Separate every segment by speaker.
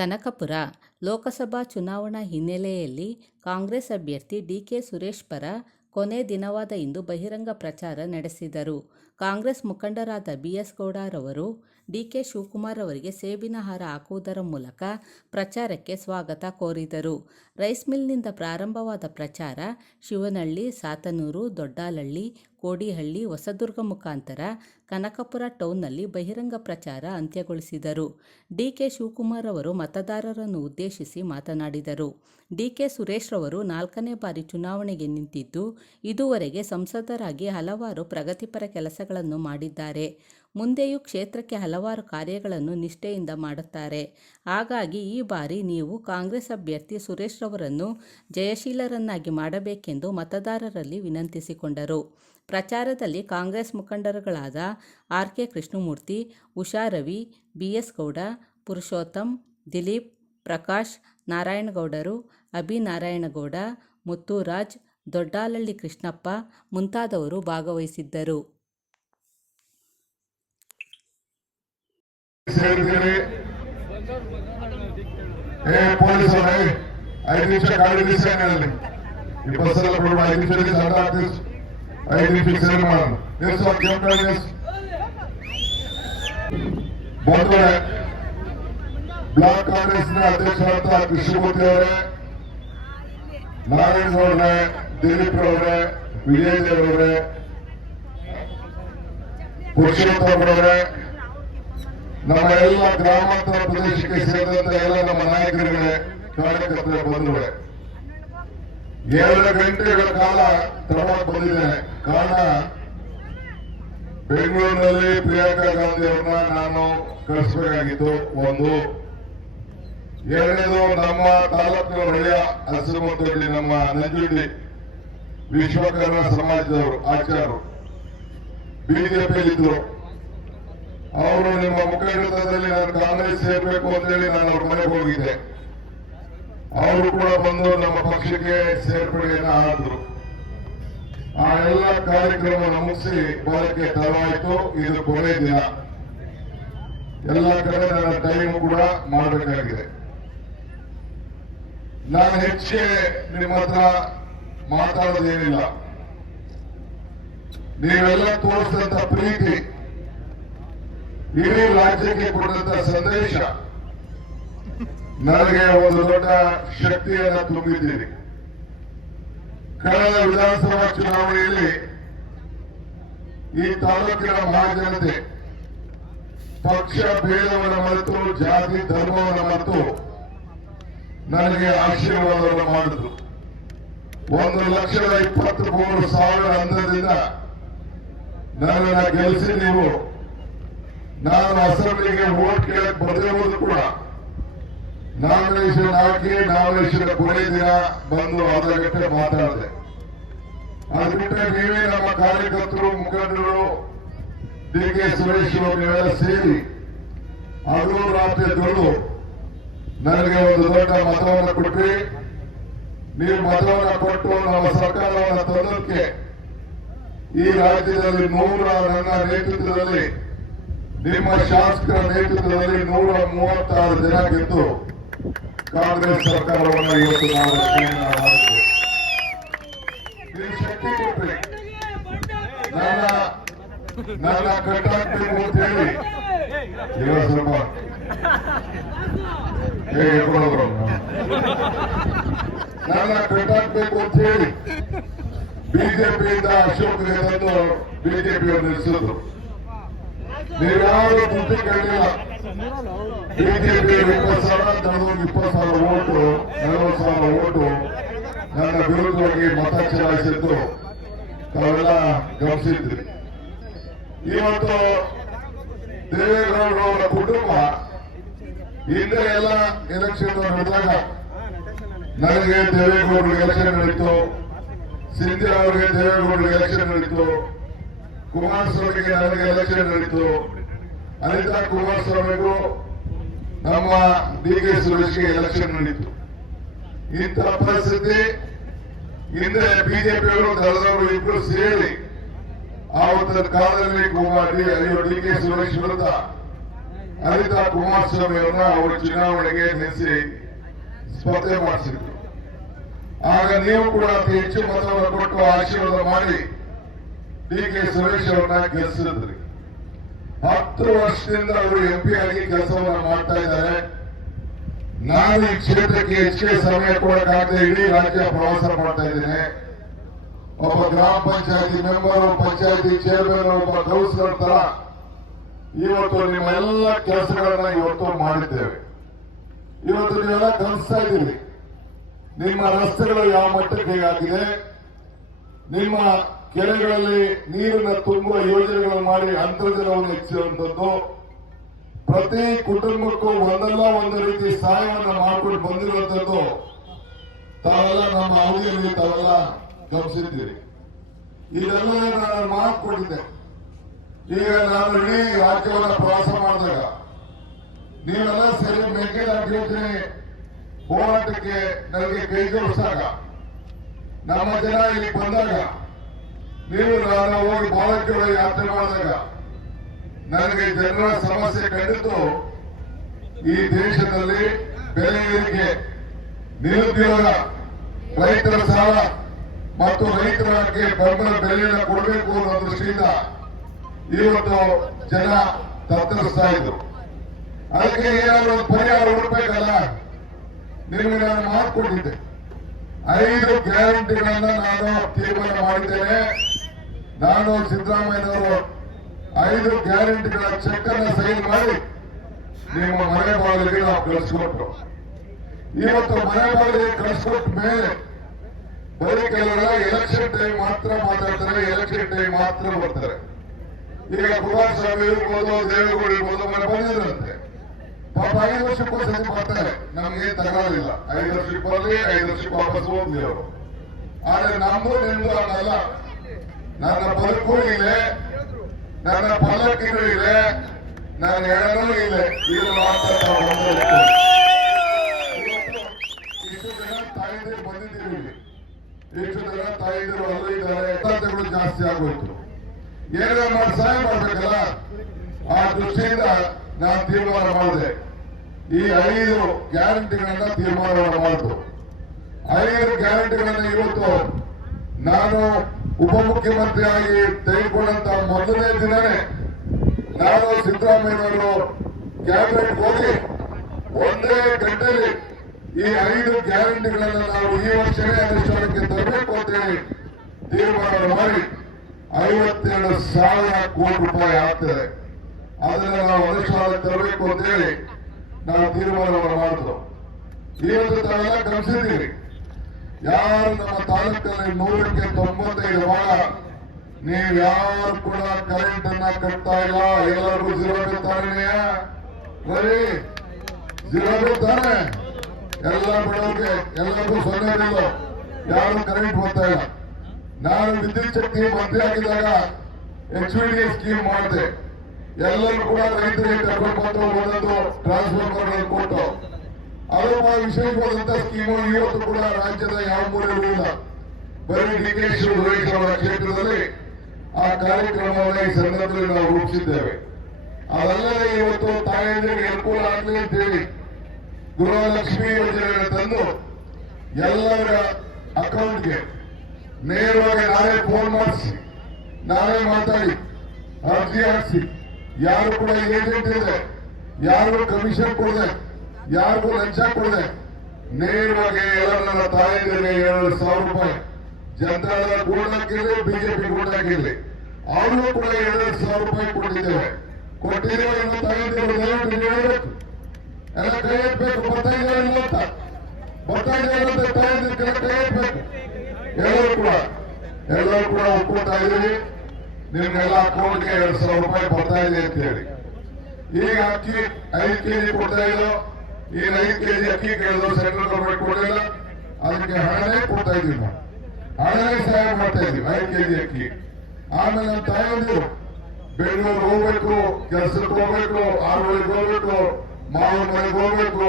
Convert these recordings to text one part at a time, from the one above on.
Speaker 1: ಕನಕಪುರ ಲೋಕಸಭಾ ಚುನಾವಣಾ ಹಿನ್ನೆಲೆಯಲ್ಲಿ ಕಾಂಗ್ರೆಸ್ ಅಭ್ಯರ್ಥಿ ಡಿಕೆ ಸುರೇಶ್ ಪರ ಕೊನೆ ದಿನವಾದ ಇಂದು ಬಹಿರಂಗ ಪ್ರಚಾರ ನಡೆಸಿದರು. ಕಾಂಗ್ರೆಸ್ ಮುಖಂಡರಾದ ಬಿ. ಎಸ್. ಗೌಡರವರು ಡಿಕೆ ಶಿವಕುಮಾರ್ ಅವರಿಗೆ ಸೇಬಿನ ಹಾರ ಹಾಕುವುದರ ಮೂಲಕ ಪ್ರಚಾರಕ್ಕೆ ಸ್ವಾಗತ ಕೋರಿದರು. ರೈಸ್ ಮಿಲ್ನಿಂದ ಪ್ರಾರಂಭವಾದ ಪ್ರಚಾರ ಶಿವನಹಳ್ಳಿ, ಸಾತನೂರು, ದೊಡ್ಡಾಲಹಳ್ಳಿ, ಕೋಡಿಹಳ್ಳಿ, ಹೊಸದುರ್ಗ ಮುಖಾಂತರ ಕನಕಪುರ ಟೌನ್ನಲ್ಲಿ ಬಹಿರಂಗ ಪ್ರಚಾರ ಅಂತ್ಯಗೊಳಿಸಿದರು. ಡಿಕೆ ಶಿವಕುಮಾರ್ ಅವರು ಮತದಾರರನ್ನು ಉದ್ದೇಶಿಸಿ ಮಾತನಾಡಿದರು. ಡಿಕೆ ಸುರೇಶ್ ರವರು ನಾಲ್ಕನೇ ಬಾರಿ ಚುನಾವಣೆಗೆ ನಿಂತಿದ್ದು, ಇದುವರೆಗೆ ಸಂಸದರಾಗಿ ಹಲವಾರು ಪ್ರಗತಿಪರ ಕೆಲಸಗಳನ್ನು ಮಾಡಿದ್ದಾರೆ. ಮುಂದೆಯೂ ಕ್ಷೇತ್ರಕ್ಕೆ ಹಲವಾರು ಕಾರ್ಯಗಳನ್ನು ನಿಷ್ಠೆಯಿಂದ ಮಾಡುತ್ತಾರೆ. ಹಾಗಾಗಿ ಈ ಬಾರಿ ನೀವು ಕಾಂಗ್ರೆಸ್ ಅಭ್ಯರ್ಥಿ ಸುರೇಶ್ ರವರನ್ನು ಜಯಶೀಲರನ್ನಾಗಿ ಮಾಡಬೇಕೆಂದು ಮತದಾರರಲ್ಲಿ ವಿನಂತಿಸಿಕೊಂಡರು. ಪ್ರಚಾರದಲ್ಲಿ Congress ಮುಖಂಡರುಗಳಾದ R. K. Krishnamurthy, Usharavi, B. S. Gowda, Purushottam, Dilip, Prakash, ನಾರಾಯಣಗೌಡರು, Abhi Narayanagowda, Mutturaj, Doddalalli Krishnappa ಮುಂತಾದವರು ಭಾಗವಹಿಸಿದ್ದರು.
Speaker 2: ಐದು ನಿಮಿಷ ನಿಲ್ಸಂಗಲ್ಲಿ ಈ ಐದು ಸೇರಿ ಮಾಡೋಣ ಎಸ್ ಸರ್ ಕೆಂಪು ಎಸ್ ಬಂದ್ರೆ ಬ್ಲಾಕ್ ಕಾಂಗ್ರೆಸ್ನ ಅಧ್ಯಕ್ಷರಾದ ಕೃಷ್ಣಮೂರ್ತಿ ಅವರೇ, ನಾರಾಯಣ ಅವರೇ, ದಿಲೀಪ್ ಅವರೇ, ವಿಜಯ್ ಅವರೇ, ಪುರುಷೋತ್ತಮ್ ಅವರೇ, ನಮ್ಮ ಎಲ್ಲ ಗ್ರಾಮಾಂತರ ಪ್ರದೇಶಕ್ಕೆ ಸೇರಿದಂತ ಎಲ್ಲ ನಮ್ಮ ನಾಯಕರುಗಳೇ, ಕಾರ್ಯಕರ್ತರ, ಬಂಧುಗಳೇ. ಎರಡು ಗಂಟೆಗಳ ಕಾಲ ತಡವಾಗಿ ಬಂದಿದೆ. ಕಾರಣ, ಬೆಂಗಳೂರಿನಲ್ಲಿ ಪ್ರಿಯಾಂಕಾ ಗಾಂಧಿ ಅವರನ್ನ ನಾನು ಕಳಿಸಬೇಕಾಗಿತ್ತು ಒಂದು. ಎರಡನೇದು, ನಮ್ಮ ತಾಲೂಕಿನ ಹಳ್ಳಿಯ ಹಸಿರುಮತೊಡ್ಡಿ ನಮ್ಮ ನಂಜುಡಿ ವಿಶ್ವಕರ್ಮ ಸಮಾಜದವರು, ಆಚಾರ್ಯರು, ಬಿಜೆಪಿಯಲ್ಲಿದ್ದರು. ಅವರು ನಿಮ್ಮ ಮುಖಂಡತ್ವದಲ್ಲಿ ನಾನು ಕಾಂಗ್ರೆಸ್ ಸೇರ್ಬೇಕು ಅಂತೇಳಿ ನಾನು ಅವ್ರ ಮನೆಗೆ ಹೋಗಿದ್ದೆ. ಅವರು ಕೂಡ ಬಂದು ನಮ್ಮ ಪಕ್ಷಕ್ಕೆ ಸೇರ್ಪಡೆಯನ್ನ ಆದ್ರು ಆ ಎಲ್ಲ ಕಾರ್ಯಕ್ರಮ ಮುಗಿಸಿ ಬರಕ್ಕೆ ತರವಾಯಿತು ಇದು ಕೊನೆ ದಿನ. ಎಲ್ಲ ಕಡೆ ನನ್ನ ಟೈಮ್ ಕೂಡ ಮಾಡಬೇಕಾಗಿದೆ. ನಾನು ಹೆಚ್ಚಿಗೆ ನಿಮ್ಮ ಹತ್ರ ಮಾತಾಡೋದೇನಿಲ್ಲ. ನೀವೆಲ್ಲ ತೋರಿಸಿದಂತ ಪ್ರೀತಿ, ಇಡೀ ರಾಜ್ಯಕ್ಕೆ ಕೊಟ್ಟಂತ ಸಂದೇಶ. ನನಗೆ ಒಂದು ದೊಡ್ಡ ಶಕ್ತಿಯನ್ನ ತುಂಬಿದ್ದೀರಿ ಕಳೆದ ವಿಧಾನಸಭಾ ಚುನಾವಣೆಯಲ್ಲಿ ಈ ತಾಲೂಕಿನ ಮಹಾಜನತೆ ಪಕ್ಷ ಭೇದವನ್ನು ಮರೆತು, ಜಾತಿ ಧರ್ಮವನ್ನು ಮರೆತು ನನಗೆ ಆಶೀರ್ವಾದವನ್ನು ಮಾಡಿದ್ರು. ಒಂದು ಲಕ್ಷದ ಇಪ್ಪತ್ತು ಮೂರು ಸಾವಿರ ಹಂತದಿಂದ ನನ್ನನ್ನು ಗೆಲ್ಲಿಸಿ ನೀವು ನಾನು ಅಸೆಂಬ್ಲಿಗೆ ವೋಟ್ ಕೇಳಕ್ ಬರದಿರುವುದು ಕೂಡ. ನಾಮಿನೇಷನ್ ಹಾಕಿ ನಾಮಿನೇಷನ್ ಕೊನೆ ದಿನ ಬಂದು ಅರ್ಧ ಗಂಟೆ ಮಾತಾಡಿದೆ. ಅದು ಬಿಟ್ಟರೆ ನೀವೇ ನಮ್ಮ ಕಾರ್ಯಕರ್ತರು ಮುಖಂಡರು ಡಿ ಕೆ ಸುರೇಶ್ ಅವರು ನೀವೆಲ್ಲ ಸೇರಿ ಹಗಲು ರಾತ್ರಿ ದುಡ್ಡು ನನಗೆ ಒಂದು ದೊಡ್ಡ ಮತವನ್ನು ಕೊಟ್ರಿ. ನೀವು ಮತವನ್ನು ಕೊಟ್ಟು ನಮ್ಮ ಸರ್ಕಾರವನ್ನು ತಂದಕ್ಕೆ ಈ ರಾಜ್ಯದಲ್ಲಿ ನೂರ ನನ್ನ ನೇತೃತ್ವದಲ್ಲಿ, ನಿಮ್ಮ ಶಾಸಕರ ನೇತೃತ್ವದಲ್ಲಿ ನೂರ ಮೂವತ್ತಾರು ಜನ ಗೆದ್ದು ಕಾಂಗ್ರೆಸ್ ಸರ್ಕಾರವನ್ನು ಇವತ್ತು ನಾವು ಶಕ್ತಿ ಕೊಟ್ರಿ ನನ್ನ ನನ್ನ ಕಟ್ಟಾಕ್ಬೇಕು ಅಂತ ಹೇಳಿ ಬಿಜೆಪಿಯಿಂದ ಅಶೋಕ್ ಬಿಜೆಪಿಯನ್ನು ನಿಲ್ಲಿಸಿದ್ರು. ನೀವ್ಯಾರು ಬುದ್ಧಿ ಕೇಳಿಲ್ಲ. ಬಿಜೆಪಿ ಇಪ್ಪತ್ತು ಸಾವಿರ ತಗೊಂಡು ಇಪ್ಪತ್ತು ಸಾವಿರ ಓಟು, ನಲವತ್ತು ಸಾವಿರ ಓಟು. ನನ್ನ ವಿರುದ್ಧವಾಗಿ ಮತ ಚಲಾಯಿಸಿದ್ದು ತಾವೆಲ್ಲ ಗಮನಿಸಿದ್ರಿ. ಇವತ್ತು ದೇವೇಗೌಡರು ಅವರ ಕುಟುಂಬ ಹಿಂದೆ ಎಲ್ಲ ಎಲೆಕ್ಷನ್ ನಡೆದಾಗ ನನಗೆ ದೇವೇಗೌಡರು ಎಲೆಕ್ಷನ್ ನಡೀತು ಸಿಂಧಿಯಾ ಅವರಿಗೆ ದೇವೇಗೌಡರು ಎಲೆಕ್ಷನ್ ನಡೀತು. ಕುಮಾರಸ್ವಾಮಿಗೆ ನನಗೆ ಎಲೆಕ್ಷನ್ ನಡೀತು. ಅನಿತಾ ಕುಮಾರಸ್ವಾಮಿಗೂ ನಮ್ಮ ಡಿ ಕೆ ಸುರೇಶ್ಗೆ ಎಲೆಕ್ಷನ್ ನಡೀತು. ಇಂಥ ಪರಿಸ್ಥಿತಿ ಹಿಂದೆ ಬಿಜೆಪಿಯವರು ದಳದವರು ಇಬ್ಬರು ಸೇರಿ ಆವತ್ತಿನ ಕಾಲದಲ್ಲಿ ಕುಮಾರಿ ಅಯ್ಯೋ ಡಿ ಕೆ ಸುರೇಶ್ ವಿರುದ್ಧ ಅನಿತಾ ಕುಮಾರಸ್ವಾಮಿ ಅವರನ್ನ ಅವರು ಚುನಾವಣೆಗೆ ನಿಲ್ಲಿಸಿ ಸ್ಪರ್ಧೆ ಮಾಡಿಸಿದ್ರು. ಆಗ ನೀವು ಕೂಡ ಅತಿ ಹೆಚ್ಚು ಮತವನ್ನು ಕೊಟ್ಟು ಆಶೀರ್ವಾದ ಮಾಡಿ ಡಿ ಕೆ ಸುರೇಶ್ ಅವರನ್ನ ಗೆಲ್ಸಿದ್ರಿ. ಹತ್ತು ವರ್ಷದಿಂದ ಅವರು ಎಂಪಿ ಆಗಿ ಕೆಲಸವನ್ನ ಮಾಡ್ತಾ ಇದ್ದಾರೆ. ನಾನು ಈ ಕ್ಷೇತ್ರಕ್ಕೆ ಹೆಚ್ಚಿಗೆ ಸಮಯ ಕೊಡಕ್ಕಾಗದೆ ಇಡೀ ರಾಜ್ಯ ಪ್ರವಾಸ ಮಾಡ್ತಾ ಇದ್ದೇನೆ. ಒಬ್ಬ ಗ್ರಾಮ ಪಂಚಾಯತಿ ಮೆಂಬರ್ ಪಂಚಾಯತಿ ಚೇರ್ಮನ್, ಒಬ್ಬ ಕೌನ್ಸಿಲರ್ ತರ ಇವತ್ತು ನಿಮ್ಮ ಎಲ್ಲ ಕೆಲಸಗಳನ್ನ ಇವತ್ತು ಮಾಡಿದ್ದೇವೆ. ಇವತ್ತು ನೀವೆಲ್ಲ ಕಲಿಸ್ತಾ ಇದ್ದೀರಿ. ನಿಮ್ಮ ರಸ್ತೆಗಳು ಯಾವ ಮಟ್ಟಕ್ಕೆ ಆಗಿದೆ ನಿಮ್ಮ ಕೆರೆಗಳಲ್ಲಿ ನೀರನ್ನು ತುಂಬುವ ಯೋಜನೆಗಳನ್ನು ಮಾಡಿ ಅಂತರ್ಜಲವನ್ನು ಹೆಚ್ಚಿಸುವಂತದ್ದು ಪ್ರತಿ ಕುಟುಂಬಕ್ಕೂ ಒಂದಲ್ಲ ಒಂದು ರೀತಿ ಸಹಾಯವನ್ನು ಮಾಡಿಕೊಂಡು ಬಂದಿರುವಂತದ್ದು ತಾವೆಲ್ಲ ನಮ್ಮ ಅವಧಿಯಲ್ಲಿ ತಾವೆಲ್ಲ ಗಮನಿಸಿದ್ದೀರಿ. ಇದೆಲ್ಲ ನಾನು ಮಾಡಿಕೊಂಡಿದ್ದೆ ಈಗ ನಾನು ಇಡೀ ರಾಜ್ಯವನ್ನ ಪ್ರವಾಸ ಮಾಡಿದಾಗ ನೀವೆಲ್ಲ ಸೇರಿ ಮೇಕೆದಾಟು ಯೋಜನೆ ಹೋರಾಟಕ್ಕೆ ನನಗೆ ಕೈ ಜೋಡಿಸಿದಾಗ ನಮ್ಮ ಜನ ಇಲ್ಲಿ ಬಂದಾಗ ನೀವು ನಾನು ಹೋಗಿ ಬಾಲಕಿಗಳ ಯಾತ್ರೆ ಮಾಡಿದಾಗ ನನಗೆ ಜನರ ಸಮಸ್ಯೆ ಕಂಡಿದ್ದು ಈ ದೇಶದಲ್ಲಿ ಬೆಲೆ ಏರಿಕೆ, ನಿರುದ್ಯೋಗ, ರೈತರ ಸಾಲ ಮತ್ತು ರೈತರಿಗೆ ಬೆಂಬಲ ಬೆಲೆಯನ್ನು ಕೊಡಬೇಕು ಅನ್ನೋ ದೃಷ್ಟಿಯಿಂದ ಇವತ್ತು ಜನ ತತ್ತರಿಸ್ತಾ ಇದ್ರು. ಅದಕ್ಕೆ ಏನಾದ್ರು ಪರಿಹಾರ ಹುಡುಕ್ಬೇಕಲ್ಲ? ನಿಮಗೆ ನಾನು ಮಾತು ಕೊಟ್ಟಿದ್ದೆ ಐದು ಗ್ಯಾರಂಟಿಗಳನ್ನ ನಾನು ತೀರ್ಮಾನ ಮಾಡಿದ್ದೇನೆ. ನಾನು ಸಿದ್ದರಾಮಯ್ಯನವರು ಐದು ಗ್ಯಾರಂಟಿಗಳ ಚೆಕ್ ಅನ್ನು ಸೈನ್ ಮಾಡಿ ನಿಮ್ಮ ಮನೆ ಬಾಗಿಲಿಗೆ ನಾವು ಕಳಿಸ್ಕೊಟ್ರು. ಇವತ್ತು ಮನೆ ಬಾಗಿಲಿಗೆ ಕಳಿಸ್ಕೊಟ್ಟ ಮೇಲೆ ಬರೀ ಕೆಲವರ ಎಲೆಕ್ಷನ್ ಟೈಮ್ ಮಾತ್ರ ಮಾತಾಡ್ತಾರೆ ಎಲೆಕ್ಷನ್ ಟೈಮ್ ಮಾತ್ರ ಬರ್ತಾರೆ ಈಗ ಕುಮಾರಸ್ವಾಮಿ ಇರ್ಬೋದು, ದೇವೇಗೌಡ ಇರ್ಬೋದು, ಮನೆ ಬಂದಿದ್ರಂತೆ. ಪಾಪ ಐದು ವರ್ಷಕ್ಕೂ ಸತಿ ಬರ್ತಾರೆ. ನಮ್ಗೆ ತಗೊಳ್ಳೋದಿಲ್ಲ ಐದು ವರ್ಷಕ್ಕೆ ಬರಲಿ, ಐದು ವರ್ಷಕ್ಕೆ ವಾಪಸ್ ಹೋಗ್ಲಿ ಅವರು. ಆದ್ರೆ ನಮ್ದು ನಿಮ್ದು ನನ್ನ ಬದುಕು ಇಲ್ಲೇ ನನ್ನ ಪಲ್ಲಕ್ಕಿನೂ ಇದೆ. ನನ್ನ ಹೆಣನೂ ಇದೆ. ಇದು ಮಾತ್ರ. ಇಷ್ಟು ಇಲ್ಲಿ. ಜಾಸ್ತಿ ಆಗೋಯ್ತು. ಏನೇ ಮಾಡಿ ಸಹಾಯ ಮಾಡ್ಬೇಕಲ್ಲ? ಆ ದೃಷ್ಟಿಯಿಂದ ನಾನು ತೀರ್ಮಾನ ಮಾಡಿದೆ. ಈ ಐದು ಗ್ಯಾರಂಟಿಗಳನ್ನ ತೀರ್ಮಾನ ಮಾಡಿದ್ರು ಐದು ಗ್ಯಾರಂಟಿಗಳನ್ನ ಇವತ್ತು ನಾನು ಉಪಮುಖ್ಯಮಂತ್ರಿಯಾಗಿ ತೆಗೆದುಕೊಂಡಂತ ಮೊದಲನೇ ದಿನವೇ ನಾನು ಸಿದ್ದರಾಮಯ್ಯನವರು ಕ್ಯಾಬಿನೆಟ್ ಹೋಗಿ ಒಂದೇ ಗಂಟೆಯಲ್ಲಿ ಈ ಐದು ಗ್ಯಾರಂಟಿಗಳನ್ನು ನಾವು ಈ ವರ್ಷವೇ ಅನುಷ್ಠಾನಕ್ಕೆ ತರಬೇಕು ಅಂತೇಳಿ ತೀರ್ಮಾನ ಮಾಡಿ ಐವತ್ತೆರಡು ಸಾವಿರ ಕೋಟಿ ರೂಪಾಯಿ ಆಗ್ತದೆ. ಅದನ್ನ ನಾವು ಅನುಷ್ಠಾನಕ್ಕೆ ತರಬೇಕು ಅಂತ ಹೇಳಿ ನಾವು ತೀರ್ಮಾನವನ್ನು ಮಾಡಿದ್ರು ಇವತ್ತು ತಾವೆಲ್ಲ ಗಮನಿಸಿದ್ದೀರಿ. ಯಾರು ನಮ್ಮ ತಾಲೂಕಲ್ಲಿ ನೂರಕ್ಕೆ ತೊಂಬತ್ತೈದು ಭಾಗ? ನೀವು ಯಾರು ಕೂಡ ಕರೆಂಟ್ ಅನ್ನ ಕಟ್ತಾ ಇಲ್ಲ? ಎಲ್ಲರೂ ಜೀರೋ ಬಿಲ್ ಬರೀ ಜೀರೋ ತಾನೆ? ಎಲ್ಲ ಬಿಡೋಕೆ ಎಲ್ಲರಿಗೂ ಸೊನ್ನೆ ಬಿಲ್ಲು ಯಾರು ಕರೆಂಟ್ ಬರ್ತಾ ಇಲ್ಲ? ನಾನು ವಿದ್ಯುತ್ ಶಕ್ತಿ ಮಂತ್ರಿ ಆಗಿದ್ದಾಗ ಎಚ್ ಡಿ ಸ್ಕೀಮ್ ಮಾಡಿದೆ. ಎಲ್ಲರೂ ಕೂಡ ರೈತರಿಗೆ ಕರ್ಕೊಂಡು ಬಂದು ಒಂದೊಂದು ಟ್ರಾನ್ಸ್ಫಾರ್ಮರ್ ಕೊಟ್ಟು ಅದು ವಿಷಯವಾದಂತಹ ಸ್ಕೀಮು ಇವತ್ತು ಕೂಡ ರಾಜ್ಯದ ಯಾವ ಮೂಲೆಯಲ್ಲೂ ಇಲ್ಲ. ಬರೀ ಡಿ ಕೆ ಅವರ ಕ್ಷೇತ್ರದಲ್ಲಿ ಆ ಕಾರ್ಯಕ್ರಮವನ್ನು ಈ ಸಂದರ್ಭದಲ್ಲಿ ನಾವು ರೂಪಿಸಿದ್ದೇವೆ. ಅದಲ್ಲದೆ ಇವತ್ತು ತಾಯಂದಿರಿಗೆ ಅನುಕೂಲ ಆಗಲಿ ಅಂತ ಹೇಳಿ ಗೃಹಲಕ್ಷ್ಮಿ ಯೋಜನೆಯನ್ನು ತಂದು ಎಲ್ಲರ ಅಕೌಂಟ್ಗೆ ನೇರವಾಗಿ ನಾವೇ ಫೋನ್ ಮಾಡಿಸಿ ನಾವೇ ಮಾತಾಡಿ, ಅರ್ಜಿ ಹಾಕಿಸಿ, ಯಾರು ಕೂಡ ಏಜೆಂಟ್ ಇದೆ ಯಾರು ಕಮಿಷನ್ ಕೊಡದೆ ಯಾರಿಗೂ ಲಂಚ ಕೊಡದೆ ನೇರವಾಗಿ ನನ್ನ ತಾಯಂದಿರಿಗೆ ಎರಡು ಸಾವಿರ ರೂಪಾಯಿ. ಜನತಾದಳ ಗೂಡಾಕಿರ್ಲಿ ಬಿಜೆಪಿ ಗೂಡಾಕಿರ್ಲಿ ಅವರು ಕೂಡ ಎರಡು ಸಾವಿರ ರೂಪಾಯಿ ಕೊಟ್ಟಿದ್ದೇವೆ. ದಯವಿಟ್ಟು ನೀವು ಹೇಳ್ಬೇಕು. ಎಲ್ಲ ಕೈ ಎತ್ತಬೇಕು, ಬರ್ತಾ ಅಂತ ಕೂಡ, ಎಲ್ಲರೂ ಕೂಡ ಒಪ್ಕೊಳ್ತಾ ಇದ್ದೀವಿ ನಿಮ್ಗೆಲ್ಲ ಅಕೌಂಟ್ಗೆ ಎರಡು ಸಾವಿರ ರೂಪಾಯಿ ಬರ್ತಾ ಇದೆ ಅಂತ ಹೇಳಿ ಈಗ ಅಕ್ಕಿ ಐದು ಕೆಜಿ ಕೊಡ್ತಾ ಇದ್ರು. ಈಗ ಐದು ಕೆಜಿ ಅಕ್ಕಿ ಕೇಳಿದ್ರು, ಸೆಂಟ್ರಲ್ ಗೌರ್ಮೆಂಟ್ ಕೊಡಲಿಲ್ಲ, ಅದಕ್ಕೆ ಹಣನೇ ಕೊಡ್ತಾ ಇದೀವಿ ನಾವು. ಹಣನೇ ಸಹಾಯ ಮಾಡ್ತಾ ಇದೀವಿ ಐದು ಕೆಜಿ ಅಕ್ಕಿ. ಆಮೇಲೆ ನಮ್ಮ ತಾಯಂದಿರು, ಬೆಂಗಳೂರು ಹೋಗ್ಬೇಕು, ಕೆಲಸಕ್ಕೆ ಹೋಗ್ಬೇಕು ಆರೋಳಿಗೆ ಹೋಗ್ಬೇಕು, ಮಾವಿನ ಮನೆಗೆ ಹೋಗ್ಬೇಕು,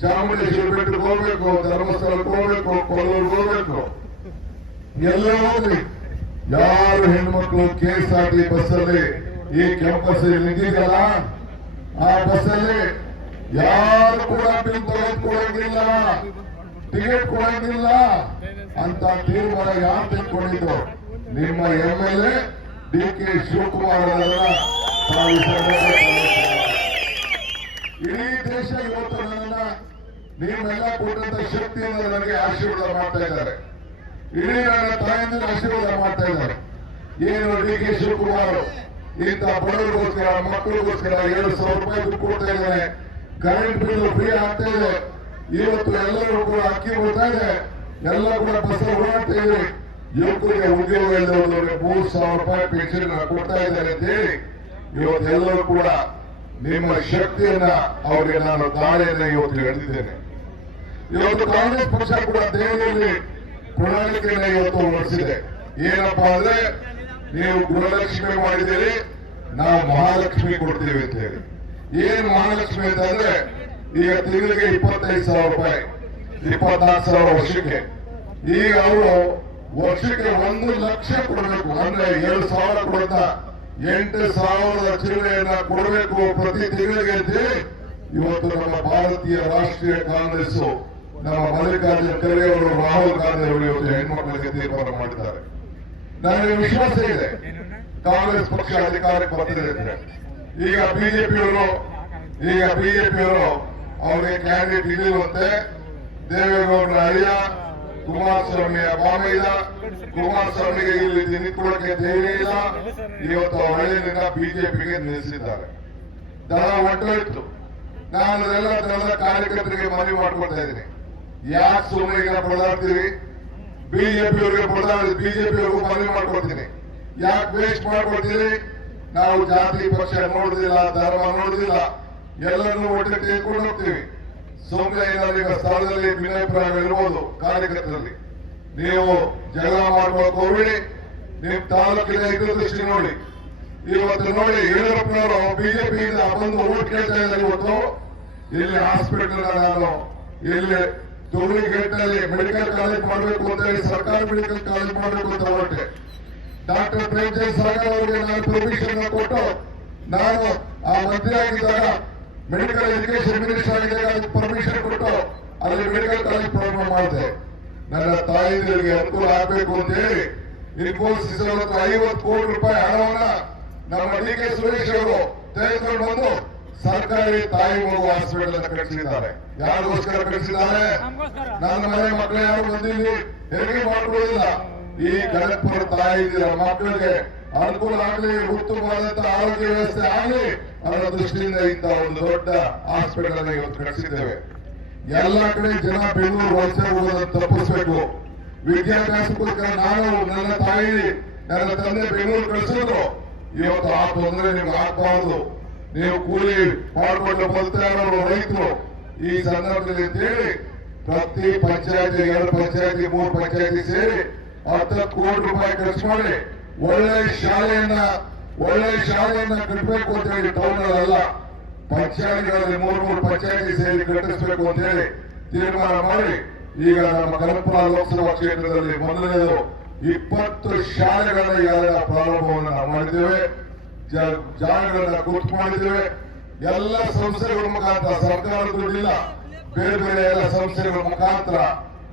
Speaker 2: ಚಾಮುಂಡೇಶ್ವರಿ ಬೆಟ್ಟಕ್ಕೆ ಹೋಗ್ಬೇಕು, ಧರ್ಮಸ್ಥಳಕ್ಕೆ ಹೋಗ್ಬೇಕು, ಕೊಲ್ಲೂರಿಗೆ ಹೋಗ್ಬೇಕು. ಎಲ್ಲ ಹೋಗ್ಲಿ. ಯಾರು ಹೆಣ್ಮಕ್ಳು K S R T bus ಅಲ್ಲಿ ಈ ಕ್ಯಾಂಪಸ್ ನಿಂತಿದ್ದಲ್ಲ ಆ ಬಸ್ಸಲ್ಲಿ ಯಾರು ಕೂಡ ಬಿಲ್ ಕೊಡೋದಿಲ್ಲ ಟಿಕೆಟ್ ಕೊಡೋದಿಲ್ಲ ಅಂತ ತೀರ್ಮಾನ ಯಾರು ತೆಗೆದುಕೊಂಡಿದ್ದು? ನಿಮ್ಮ M L A D K Shivakumar ಇಡೀ ದೇಶ ಇವತ್ತು ನನ್ನ ನೀವೆಲ್ಲ ಕೊಟ್ಟಂತ ಶಕ್ತಿಯಿಂದ ನನಗೆ ಆಶೀರ್ವಾದ ಮಾಡ್ತಾ ಇದ್ದಾರೆ. ಇಡೀ ನನ್ನ ಆಶೀರ್ವಾದ ಮಾಡ್ತಾ ಇದ್ದಾರೆ. ಏನು ಡಿ ಕೆ ಶಿವಕುಮಾರ್, ಇಂಥ ಬಡವರಿಗೋಸ್ಕರ, ಮಕ್ಕಳಿಗೋಸ್ಕರ ಏಳು ಸಾವಿರ ರೂಪಾಯಿ ದುಡ್ಡು ಕೊಡ್ತಾ ಇದ್ದಾರೆ. ಕರೆಂಟ್ ಬಿಲ್ ಫ್ರೀ ಆಗ್ತಾ ಇದೆ. ಇವತ್ತು ಎಲ್ಲರೂ ಕೂಡ ಅಕ್ಕಿ ಬರ್ತಾ ಇದೆ. ಎಲ್ಲ ಕೂಡ ಬಸ್ ಓಡಾಡ್ತಾ ಇದೆ ಯುವಕರಿಗೆ ಉದ್ಯೋಗ ಇಲ್ಲದವರಿಗೆ ಮೂರು ಸಾವಿರ ರೂಪಾಯಿ ಪೆನ್ಷನ್ ಕೊಡ್ತಾ ಇದ್ದಾರೆ ಅಂತ ಹೇಳಿ ಇವತ್ತೆಲ್ಲರೂ ಕೂಡ ನಿಮ್ಮ ಶಕ್ತಿಯನ್ನ ಅವರಿಗೆ ನಾನು ದಾಳಿಯನ್ನ ಇವತ್ತು ಎಳೆದಿದ್ದೇನೆ ಇವತ್ತು ಕಾಂಗ್ರೆಸ್ ಪಕ್ಷ ಕೂಡ ದೆಹಲಿಯಲ್ಲಿ ಪ್ರಣಾಳಿಕೆಯನ್ನ ಇವತ್ತು ಹೊರಡಿಸಿದೆ. ಏನಪ್ಪಾ ಅಂದ್ರೆ ನೀವು ಗೃಹಲಕ್ಷ್ಮಿ ಮಾಡಿದ್ದೀರಿ, ನಾವು ಮಹಾಲಕ್ಷ್ಮಿ ಕೊಡ್ತೀವಿ ಅಂತ ಹೇಳಿ. ಏನ್ ಮಹಾಲಕ್ಷ್ಮಿ ಅಂತಂದ್ರೆ, ಈಗ ತಿಂಗಳಿಗೆ ಇಪ್ಪತ್ತೈದು ಸಾವಿರ ರೂಪಾಯಿ, ಇಪ್ಪತ್ನಾಲ್ಕು ಸಾವಿರ ವರ್ಷಕ್ಕೆ. ಈಗ ಅವರು ವರ್ಷಕ್ಕೆ ಒಂದು ಲಕ್ಷ ಕೊಡಬೇಕು, ಅಂದ್ರೆ ಏಳು ಸಾವಿರ ಕೊಡದ ಎಂಟು ಸಾವಿರದ ಚಿಲ್ಲರೆಯನ್ನ ಕೊಡಬೇಕು ಪ್ರತಿ ತಿಂಗಳಿಗೆ ಅಂತೇಳಿ ಇವತ್ತು ನಮ್ಮ ಭಾರತೀಯ ರಾಷ್ಟ್ರೀಯ ಕಾಂಗ್ರೆಸ್ ನಮ್ಮ ಮಲ್ಲಿಕಾರ್ಜುನ ಖರ್ಗೆ ಅವರು, ರಾಹುಲ್ ಗಾಂಧಿ ಅವರು ಇವತ್ತು ಹೆಣ್ಮಕ್ಳಿಗೆ ತೀರ್ಮಾನ ಮಾಡಿದ್ದಾರೆ. ನನಗೆ ವಿಶ್ವಾಸ ಇದೆ, ಕಾಂಗ್ರೆಸ್ ಪಕ್ಷ ಅಧಿಕಾರಕ್ಕೆ ಬರ್ತಿದೆ ಅಂತ ಈಗ ಬಿಜೆಪಿಯವರು ಈಗ ಬಿಜೆಪಿಯವರು ಅವರಿಗೆ ಕ್ಯಾಂಡಿಡೇಟ್ ಇಲ್ಲಿರುವಂತೆ ದೇವೇಗೌಡರ ಅಳಿಯ, ಕುಮಾರಸ್ವಾಮಿಯ ಬಾಮೈದ ಕುಮಾರಸ್ವಾಮಿಗೆ ಇಲ್ಲಿ ನಿಂತ್ಕೊಳ್ಳಕ್ಕೆ ಧೈರ್ಯ ಇಲ್ಲ. ಇವತ್ತು ಹಳ್ಳಿಯಿಂದ ಬಿಜೆಪಿಗೆ ನಿಲ್ಲಿಸಿದ್ದಾರೆ. ದಳ ಇತ್ತು. ನಾನು ಎಲ್ಲ ದಳದ ಕಾರ್ಯಕರ್ತರಿಗೆ ಮನವಿ ಮಾಡ್ಕೊಳ್ತಾ ಇದ್ದೀನಿ. ಯಾಕೆ ಸುಮ್ಮನೆ ಬಡದಾಡ್ತೀವಿ ಬಿಜೆಪಿ ಅವರಿಗೆ ಬಡದಾಡಿ ಬಿಜೆಪಿ ಅವ್ರಿಗೂ ಮನವಿ ಮಾಡ್ಕೊಳ್ತೀನಿ. ಯಾಕೆ ವೇಸ್ಟ್ ಮಾಡ್ಕೊಳ್ತೀರಿ? ನಾವು ಜಾತಿ ಪಕ್ಷ ನೋಡುದಿಲ್ಲ, ಧರ್ಮ ನೋಡುದಿಲ್ಲ. ಎಲ್ಲರನ್ನೂ ಒಟ್ಟಿಗೆ ತೆಗೆದುಕೊಂಡು ಹೋಗ್ತೀವಿ. ಸುಮ್ಮನೆ ಏನಾದ್ರು ಸ್ಥಳದಲ್ಲಿ ಭಿನ್ನಾಭಿಪ್ರಾಯಗಳಿರ್ಬೋದು ಕಾರ್ಯಕರ್ತರಲ್ಲಿ. ನೀವು ಜಗಳ ಮಾಡ್ಕೊಳಕ್ ಹೋಗ್ಬೇಡಿ ನಿಮ್ ತಾಲೂಕಿನ ಹಿತದೃಷ್ಟಿ ನೋಡಿ. ಇವತ್ತು ನೋಡಿ ಯಡಿಯೂರಪ್ಪನವರು ಬಿಜೆಪಿಯಿಂದ ಬಂದು ಓಟ್ ಕೇಳ್ತಾ ಇದ್ದಾರೆ ಇವತ್ತು. ಇಲ್ಲಿ ಹಾಸ್ಪಿಟಲ್ ನಾನು ಇಲ್ಲಿ ತುರುಳಿಗೇಟ್ನಲ್ಲಿ ಮೆಡಿಕಲ್ ಕಾಲೇಜ್ ಮಾಡಬೇಕು ಅಂತ ಹೇಳಿ ಸರ್ಕಾರಿ ಮೆಡಿಕಲ್ ಕಾಲೇಜ್ ಮಾಡಬೇಕು ಅಂತ ಹೊರಟೆ. ಡಾಕ್ಟರ್ ಪ್ರೇಮ್ಚಂದ್ ಸಾಗರ್ ಅವರಿಗೆ ನಾನು ಪರ್ಮಿಷನ್ ಕೊಟ್ಟು ನಾನು ಆ ಮಂತ್ರಿ ಆಗಿದ್ದಾಗ ಮೆಡಿಕಲ್ ಎಜುಕೇಶನ್ ಮಿನಿಸ್ಟರ್ ಆಗಿದ್ದಾಗ ಅದಕ್ಕೆ ಪರ್ಮಿಷನ್ ಕೊಟ್ಟು ಅಲ್ಲಿ ಮೆಡಿಕಲ್ ಕಾಲೇಜ್ ಪ್ರಾರಂಭ ಮಾಡಿದೆ. ನನ್ನ ತಾಯಿಗಳಿಗೆ ಅನುಕೂಲ ಆಗಬೇಕು ಅಂತ ಹೇಳಿ ಇನ್ಫೋಸಿಸ್ ಹತ್ರ ಐವತ್ತು ಕೋಟಿ ರೂಪಾಯಿ ಹಣವನ್ನ ನಮ್ಮ ಡಿ ಕೆ ಸುರೇಶ್ ಅವರು ತೆಗೆದುಕೊಂಡು ಬಂದು ಸರ್ಕಾರಿ ತಾಯಿ ಮಗು ಹಾಸ್ಪಿಟಲ್ ಅನ್ನು ಕಟ್ಟಿಸಿದ್ದಾರೆ. ಯಾರಿಗೋಸ್ಕರ ಕಟ್ಟಿಸಿದ್ದಾರೆ? ನನ್ನ ಮನೆ ಮಕ್ಕಳು ಯಾರು ಬಂದಿಲ್ಲಿ? ಹೆರಿಗೆ ಮಾಡ್ಕೊಳ್ಳೋದಿಲ್ಲ ಈ ಗಣಪುರ ತಾಯಿ ಮಕ್ಕಳಿಗೆ ಅನುಕೂಲ ಆಗಲಿ, ಉತ್ತಮವಾದಂತಹ ಆರೋಗ್ಯ ವ್ಯವಸ್ಥೆ ಆಗಲಿ ಅವರ ದೃಷ್ಟಿಯಿಂದ ಇಂತಹ ಒಂದು ದೊಡ್ಡ ಹಾಸ್ಪಿಟಲ್ ಅನ್ನು ಇವತ್ತು ಕಟ್ಟಿಸಿದ್ದೇವೆ. ಎಲ್ಲ ಕಡೆ ಜನ ಬೆಂಗಳೂರು ವಲಸೆ ಹೋಗೋದನ್ನು ತಪ್ಪಿಸಬೇಕು. ವಿದ್ಯಾಭ್ಯಾಸಕ್ಕೋಸ್ಕರ ನಾನು, ನನ್ನ ತಾಯಿ, ನನ್ನ ತಂದೆ ಬೆಂಗಳೂರು ಕಳಿಸಿದ್ರು. ಇವತ್ತು ಆ ತೊಂದರೆ ನಿಮ್ಗೆ ಆಗ್ಬಾರ್ದು. ನೀವು ಕೂಲಿ ಮಾಡಿಕೊಂಡು ಬರ್ತಾ ಇರೋರು ರೈತರು. ಈ ಸಂದರ್ಭದಲ್ಲಿ ಅಂತೇಳಿ ಪ್ರತಿ ಪಂಚಾಯತಿ, ಎರಡು ಪಂಚಾಯತಿ, ಮೂರು ಪಂಚಾಯತಿ ಸೇರಿ ಹತ್ತು ಕೋಟಿ ರೂಪಾಯಿ ಖರ್ಚು ಮಾಡಿ ಒಳ್ಳೆ ಶಾಲೆಯನ್ನ ಒಳ್ಳೆ ಶಾಲೆಯನ್ನ ಕಟ್ಟಬೇಕು ಅಂತ ಹೇಳಿ ಟೌನ್ ಅಲ್ಲ ಪಂಚಾಯತ್ಗಳಲ್ಲಿ ಮೂರು ಮೂರು ಪಂಚಾಯತಿ ಸೇರಿ ಕಟ್ಟಿಸಬೇಕು ಅಂತ ಹೇಳಿ ತೀರ್ಮಾನ ಮಾಡಿ ಈಗ ನಮ್ಮ ಕಲಪುರ ಲೋಕಸಭಾ ಕ್ಷೇತ್ರದಲ್ಲಿ ಮೊದಲನೇದು ಇಪ್ಪತ್ತು ಶಾಲೆಗಳ ಈಗಾಗಲೇ ಪ್ರಾರಂಭವನ್ನು ನಾವು ಮಾಡಿದ್ದೇವೆ ಜಾಗಗಳನ್ನ ಗುರ್ತು ಮಾಡಿದ್ದೇವೆ. ಎಲ್ಲ ಸಂಸ್ಥೆಗಳ ಮುಖಾಂತರ ಸರ್ಕಾರದ ದುಡ್ಡಿಲ್ಲ, ಬೇರೆ ಬೇರೆ ಎಲ್ಲ ಸಂಸ್ಥೆಗಳ ಮುಖಾಂತರ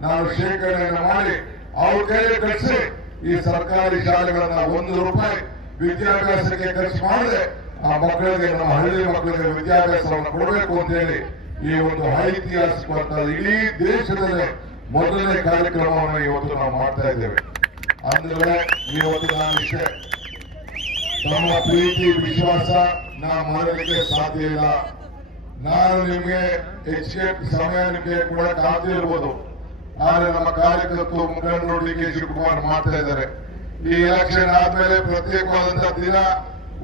Speaker 2: ನಾವು ಶೇಖರಣೆಯನ್ನು ಮಾಡಿ ಅವ್ರ ಕೈಯಲ್ಲಿ ಕಟ್ಸಿ ಈ ಸರ್ಕಾರಿ ಶಾಲೆಗಳನ್ನ ಒಂದು ರೂಪಾಯಿ ವಿದ್ಯಾಭ್ಯಾಸಕ್ಕೆ ಖರ್ಚು ಮಾಡದೆ ಆ ಮಕ್ಕಳಿಗೆ, ನಮ್ಮ ಹಳ್ಳಿ ಮಕ್ಕಳಿಗೆ ವಿದ್ಯಾಭ್ಯಾಸವನ್ನು ಕೊಡಬೇಕು ಅಂತ ಹೇಳಿ ಈ ಒಂದು ಐತಿಹಾಸಿಕವಾದ ಇಡೀ ದೇಶದಲ್ಲೇ ಮೊದಲನೇ ಕಾರ್ಯಕ್ರಮವನ್ನು ಇವತ್ತು ನಾವು ಮಾಡ್ತಾ ಇದ್ದೇವೆ. ಅಂದ್ರೆ, ಇವತ್ತು ನಾನು ವಿಷಯ ನಮ್ಮ ಪ್ರೀತಿ, ವಿಶ್ವಾಸ ನಾ ಮಾಡಲಿಕ್ಕೆ ಸಾಧ್ಯ ಇಲ್ಲ. ನಾನು ನಿಮಗೆ ಹೆಚ್ಚಿಗೆ ಸಮಯ ನಿಮಗೆ ಆಗದೇ ಇರ್ಬೋದು. ಆದ್ರೆ ನಮ್ಮ ಕಾರ್ಯಕರ್ತರು ಮುಖಂಡರು ಡಿ ಕೆ ಶಿವಕುಮಾರ್ ಮಾಡ್ತಾ ಇದ್ದಾರೆ. ಈ ಎಲೆಕ್ಷನ್ ಆದ್ಮೇಲೆ ಪ್ರತ್ಯೇಕವಾದಂತಹ ದಿನ,